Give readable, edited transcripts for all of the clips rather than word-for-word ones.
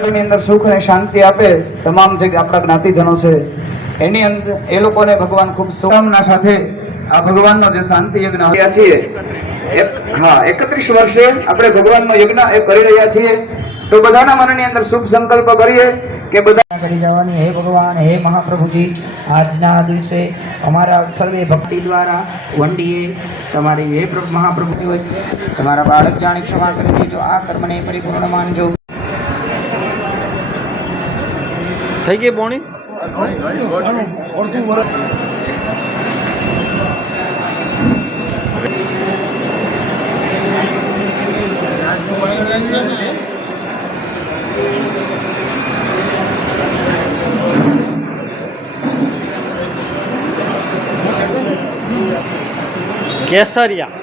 ની અંદર સુખ અને શાંતિ આપે તમામ જે આપણા જ્ઞાતિજનો છે એની અંદર એ લોકોને ભગવાન ખૂબ સુકામના સાથે આ ભગવાનનો જે શાંતિ યજ્ઞ કર્યા છીએ 31 વર્ષે આપણે ભગવાનનો યજ્ઞ એ કરી રહ્યા છીએ તો બધાના મનની અંદર શુભ સંકલ્પ કરીએ કે બધા કરી જવાની હે ભગવાન હે મહાપ્રભુજી આજના દિવસે અમારા સર્વે ભક્તિ દ્વારા વંડીએ તમારી હે મહાપ્રભુજી હોય તમારા બાળક જાણી ક્ષમા કરી દેજો આ કર્મને પરિપૂર્ણ માનજો થઈ ગઈ પોણી કેસરિયા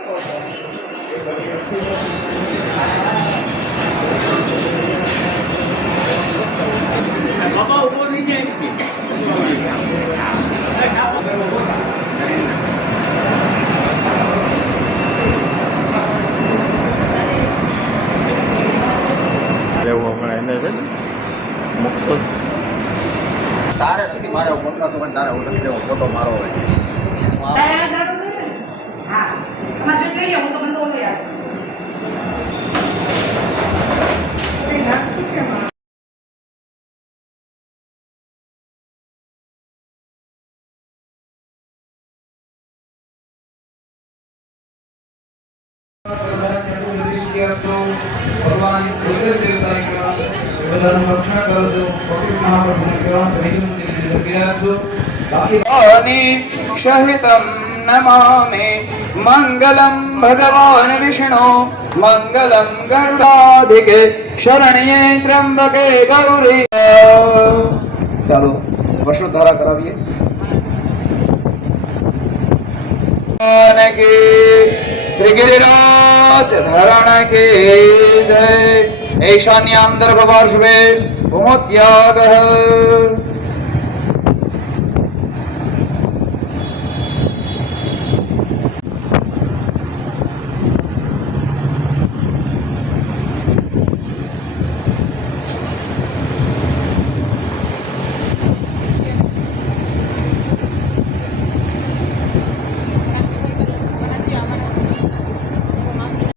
તારે નથી મારે મોટા તો તારે ઓળખ લેવો ફોટો મારો હોય હા તમારે શું કરી હું તો મને ઓળખી આવીશ ભગવાન બધાનું રક્ષણ કરો છો મહાપ્રભુને કહેવાનું સહિતમ નમામિ મંગલમ ભગવાન વિષ્ણુ મંગલમ ગરુડાધિકે શરણ્યે ત્ર્યંબકે ગૌરી ચાલો વસુધારા કરાવીએ श्री गिरिराज धरण के जय ईशान्याम दर्भ पार्श्वे भूमत्याग